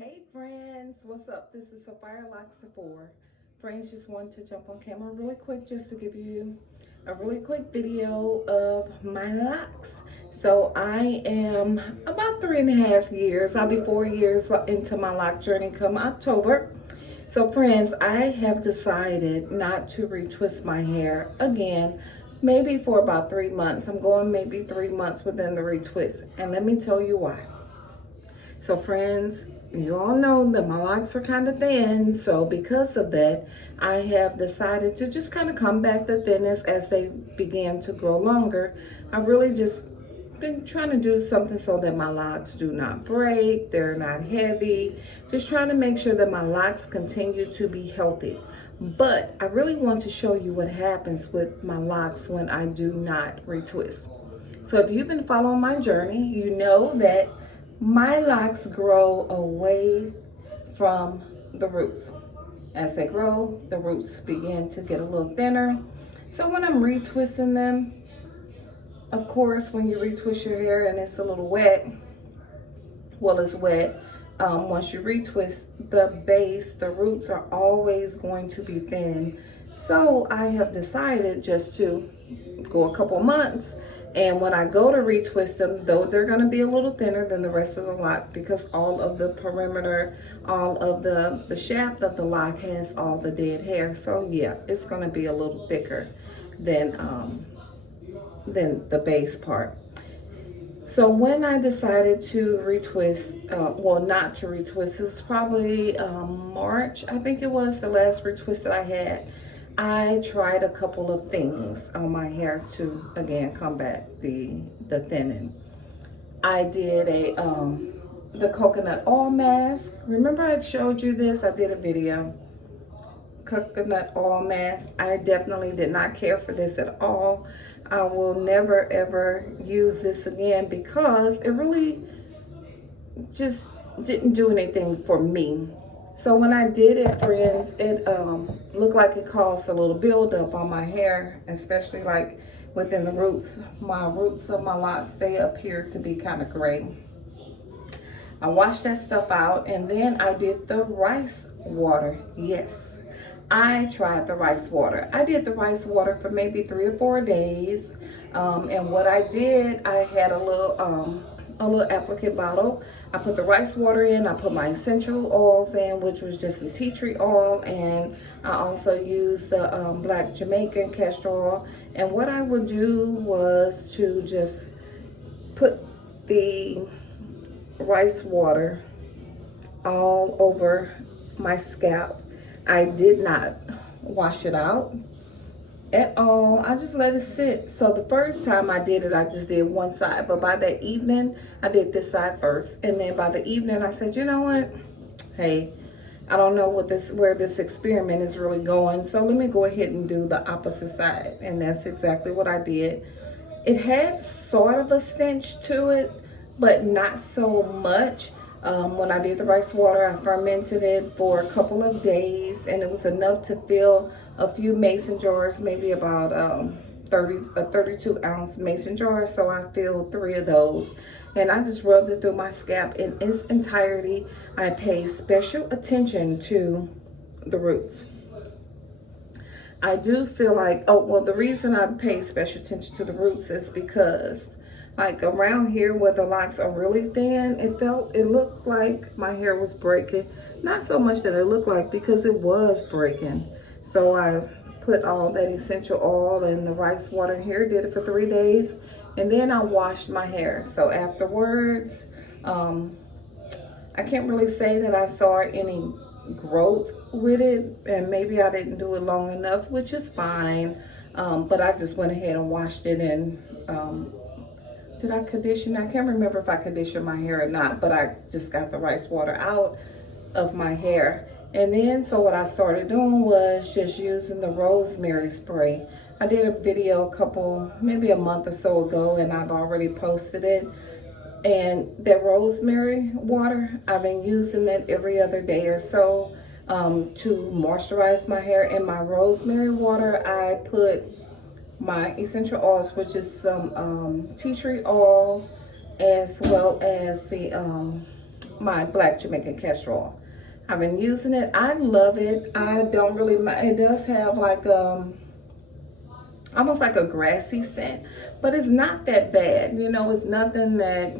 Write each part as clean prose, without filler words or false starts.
Hey friends, what's up? This is Sapphire Locs 4. Friends, just wanted to jump on camera really quick just to give you a really quick video of my locks. So I am about 3.5 years. I'll be 4 years into my lock journey come October. So friends, I have decided not to retwist my hair again, maybe for about 3 months. I'm going maybe 3 months within the retwist. And let me tell you why. So friends, you all know that my locks are kind of thin. So because of that, I have decided to just kind of come back the thinness as they began to grow longer. I really just been trying to do something so that my locks do not break, they're not heavy. Just trying to make sure that my locks continue to be healthy. But I really want to show you what happens with my locks when I do not retwist. So if you've been following my journey, you know that my locks grow away from the roots. As they grow, the roots begin to get a little thinner. So when I'm retwisting them, of course, when you retwist your hair and it's a little wet, well, it's wet. Once you retwist the base, the roots are always going to be thin. So I have decided just to go a couple months, and when I go to retwist them, though they're going to be a little thinner than the rest of the lock because all of the perimeter, all of the shaft of the lock has all the dead hair. So yeah, it's going to be a little thicker than the base part. So when I decided to retwist, well, not to retwist, it was probably March, I think it was the last retwist that I had. I tried a couple of things on my hair to, again, combat the thinning. I did the coconut oil mask. Remember I showed you this? I did a video. Coconut oil mask. I definitely did not care for this at all. I will never ever use this again because it really just didn't do anything for me. So when I did it, friends, it looked like it caused a little buildup on my hair, especially like within the roots. My roots of my locks, they appear to be kind of gray. I washed that stuff out, and then I did the rice water. Yes, I tried the rice water. I did the rice water for maybe 3 or 4 days. And what I did, I had a little applicate bottle. I put the rice water in, I put my essential oils in, which was just some tea tree oil, and I also used the black Jamaican castor oil. And what I would do was to just put the rice water all over my scalp. I did not wash it out at all. I just let it sit. So the first time I did it, I just did one side, but by that evening I did this side first, and then by the evening I said, you know what, hey, I don't know where this experiment is really going, so let me go ahead and do the opposite side. And that's exactly what I did. It had sort of a stench to it, but not so much. When I did the rice water, I fermented it for a couple of days, and it was enough to fill a few mason jars, maybe about a 32-ounce mason jar. So I filled 3 of those, and I just rubbed it through my scalp in its entirety. I paid special attention to the roots. I do feel like, oh, well, the reason I paid special attention to the roots is because like around here where the locks are really thin, it looked like my hair was breaking. Not so much that it looked like, because it was breaking. So I put all that essential oil and the rice water here, did it for 3 days, and then I washed my hair. So afterwards, I can't really say that I saw any growth with it, and maybe I didn't do it long enough, which is fine. But I just went ahead and washed it, and did I condition? I can't remember if I conditioned my hair or not, but I just got the rice water out of my hair. And then, so what I started doing was just using the rosemary spray. I did a video maybe a month or so ago, and I've already posted it. And that rosemary water, I've been using it every other day or so to moisturize my hair. In my rosemary water, I put my essential oils, which is some tea tree oil, as well as the my black Jamaican castor oil. I've been using it. I love it. I don't really mind. It does have like almost like a grassy scent, but it's not that bad. You know, it's nothing that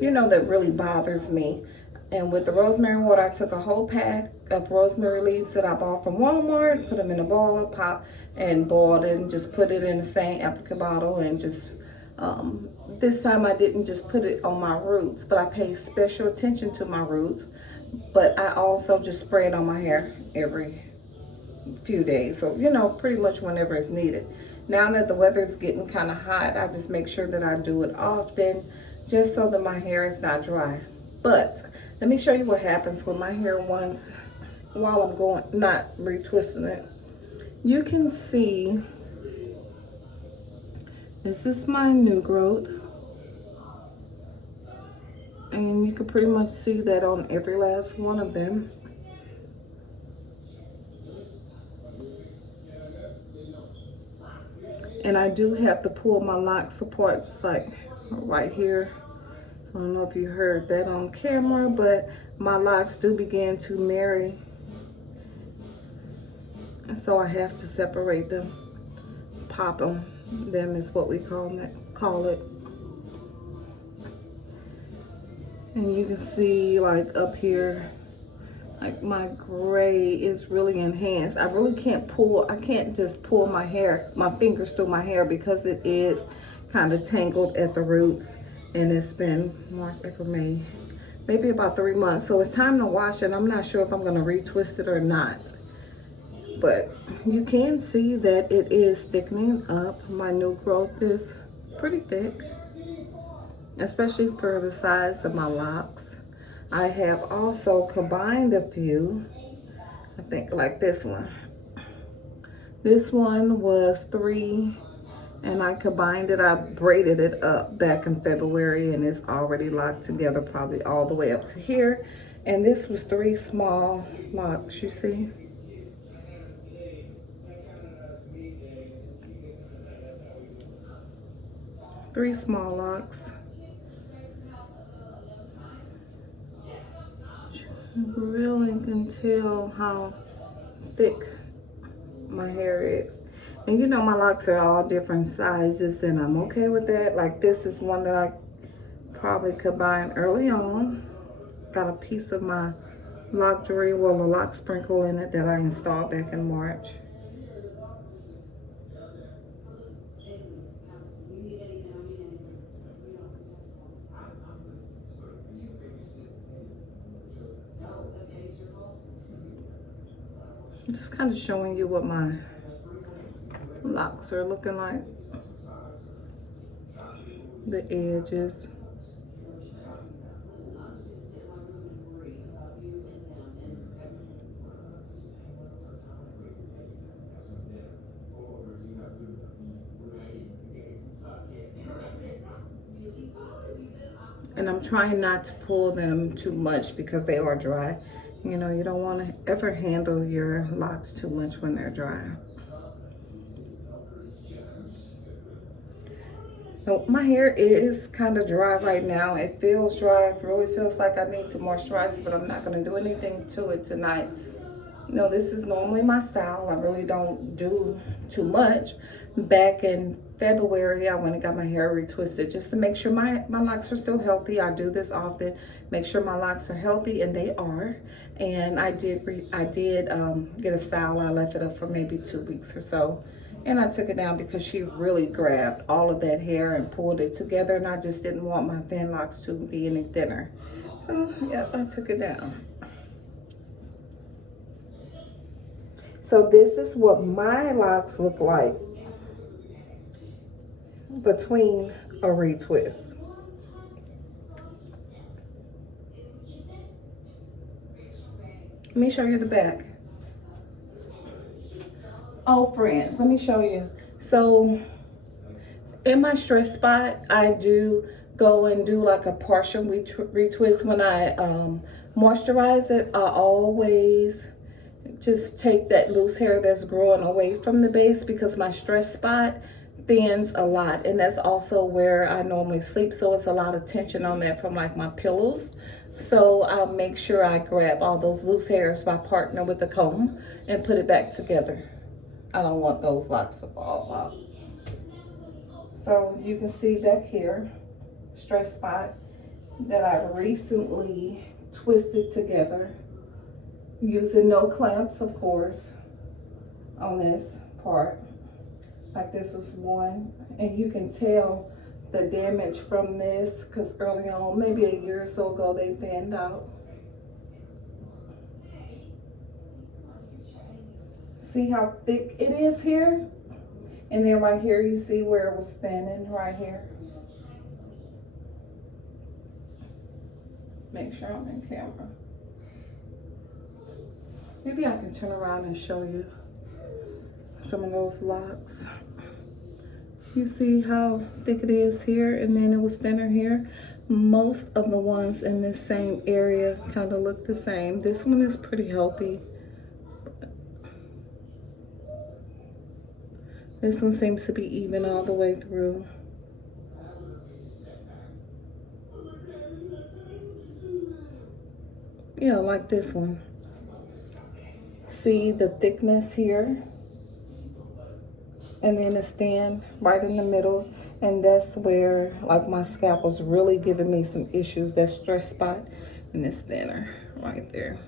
you know, that really bothers me. And with the rosemary water, I took a whole pack of rosemary leaves that I bought from Walmart, put them in a bowl, pot, and boiled it, and just put it in the same applique bottle. And just this time I didn't just put it on my roots, but I paid special attention to my roots. But I also just spray it on my hair every few days, so you know, pretty much whenever it's needed. Now that the weather's getting kind of hot, I just make sure that I do it often, just so that my hair is not dry. But let me show you what happens with my hair once, while I'm going, not retwisting it. You can see, this is my new growth. And you can pretty much see that on every last one of them. And I do have to pull my locks apart, just like right here. I don't know if you heard that on camera, but my locks do begin to marry. And so I have to separate them, pop them. Them is what we call it. And you can see like up here, like my gray is really enhanced. I really can't pull, I can't just pull my hair, my fingers through my hair, because it is kind of tangled at the roots. And it's been March, April, May, maybe about 3 months. So it's time to wash it. I'm not sure if I'm gonna retwist it or not. But you can see that it is thickening up. My new growth is pretty thick, especially for the size of my locks. I have also combined a few, I think like this one. This one was 3, and I combined it, I braided it up back in February, and it's already locked together probably all the way up to here. And this was 3 small locks, you see? Three small locks. You really can tell how thick my hair is. And you know, my locks are all different sizes, and I'm okay with that. Like this is one that I probably combined early on. Got a piece of my lock jewelry, well, a lock sprinkle in it that I installed back in March. Just kind of showing you what my locks are looking like. The edges. And I'm trying not to pull them too much because they are dry. You know, you don't want to ever handle your locks too much when they're dry. So my hair is kind of dry right now. It feels dry. It really feels like I need to moisturize, but I'm not going to do anything to it tonight. No, this is normally my style. I really don't do too much. Back in February, I went and got my hair retwisted just to make sure my locks are still healthy. I do this often, make sure my locks are healthy, and they are. And I did get a style. I left it up for maybe 2 weeks or so. And I took it down because she really grabbed all of that hair and pulled it together, and I just didn't want my thin locks to be any thinner. So, yeah, I took it down. So this is what my locks look like between a retwist. Let me show you the back. Oh, friends, let me show you. So in my stress spot, I do go and do like a partial retwist. When I moisturize it, I always just take that loose hair that's growing away from the base, because my stress spot thins a lot, and that's also where I normally sleep, so it's a lot of tension on that from like my pillows. So I'll make sure I grab all those loose hairs by partner with a comb and put it back together. I don't want those locks to fall out. So you can see back here, stress spot that I've recently twisted together using no clamps, of course, on this part. Like this was one, and you can tell the damage from this because early on, maybe a year or so ago, they thinned out. See how thick it is here? And then right here, you see where it was thinning right here. Make sure I'm in camera. Maybe I can turn around and show you some of those locks. You see how thick it is here, and then it was thinner here. Most of the ones in this same area kind of look the same. This one is pretty healthy. This one seems to be even all the way through. Yeah, like this one. See the thickness here? And then it's thin right in the middle. And that's where like my scalp was really giving me some issues. That stress spot, and it's thinner right there.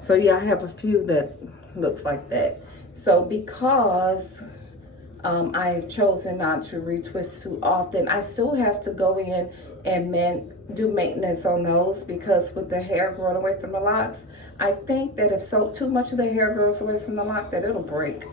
So yeah, I have a few that looks like that. So because I've chosen not to retwist too often, I still have to go in and do maintenance on those, because with the hair growing away from the locks, I think that if too much of the hair grows away from the lock, that it'll break.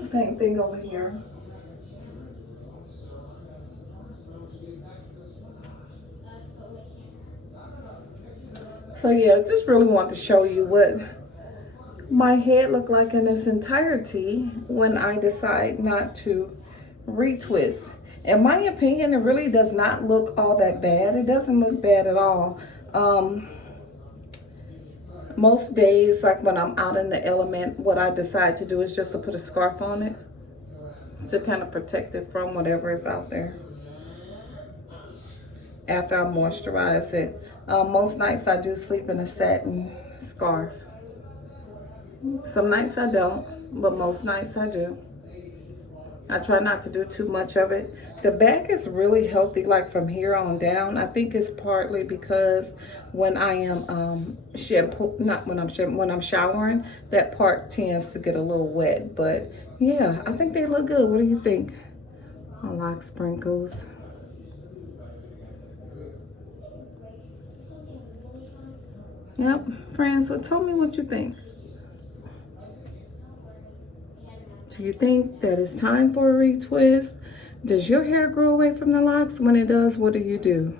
Same thing over here. So yeah, just really want to show you what my head looked like in its entirety when I decide not to retwist. In my opinion, it really does not look all that bad. It doesn't look bad at all. Most days, like when I'm out in the element, what I decide to do is just to put a scarf on it to kind of protect it from whatever is out there after I moisturize it. Most nights I do sleep in a satin scarf. Some nights I don't, but most nights I do. I try not to do too much of it. The back is really healthy, like from here on down. I think it's partly because when I am when I'm showering, that part tends to get a little wet. But yeah, I think they look good. What do you think? I like sprinkles. Yep, friends, so tell me what you think. Do you think that it's time for a retwist? Does your hair grow away from the locks? When it does, what do you do?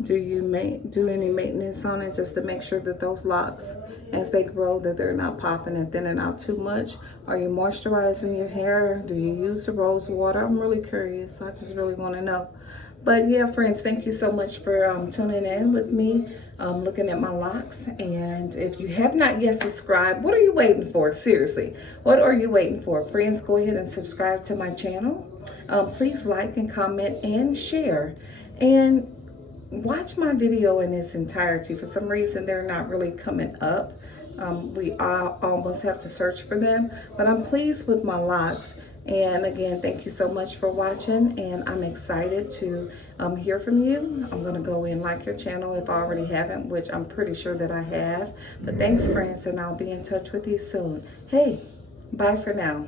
Do you do any maintenance on it just to make sure that those locks, as they grow, that they're not popping and thinning out too much? Are you moisturizing your hair? Do you use the rose water? I'm really curious. I just really want to know. But yeah, friends, thank you so much for tuning in with me, looking at my locks. And if you have not yet subscribed, what are you waiting for? Seriously, what are you waiting for? Friends, go ahead and subscribe to my channel. Please like and comment and share. And watch my video in its entirety. For some reason, they're not really coming up. We almost have to search for them. But I'm pleased with my locks. And again, thank you so much for watching, and I'm excited to hear from you. I'm going to go and like your channel if I already haven't, which I'm pretty sure that I have. But thanks, friends, and I'll be in touch with you soon. Hey, bye for now.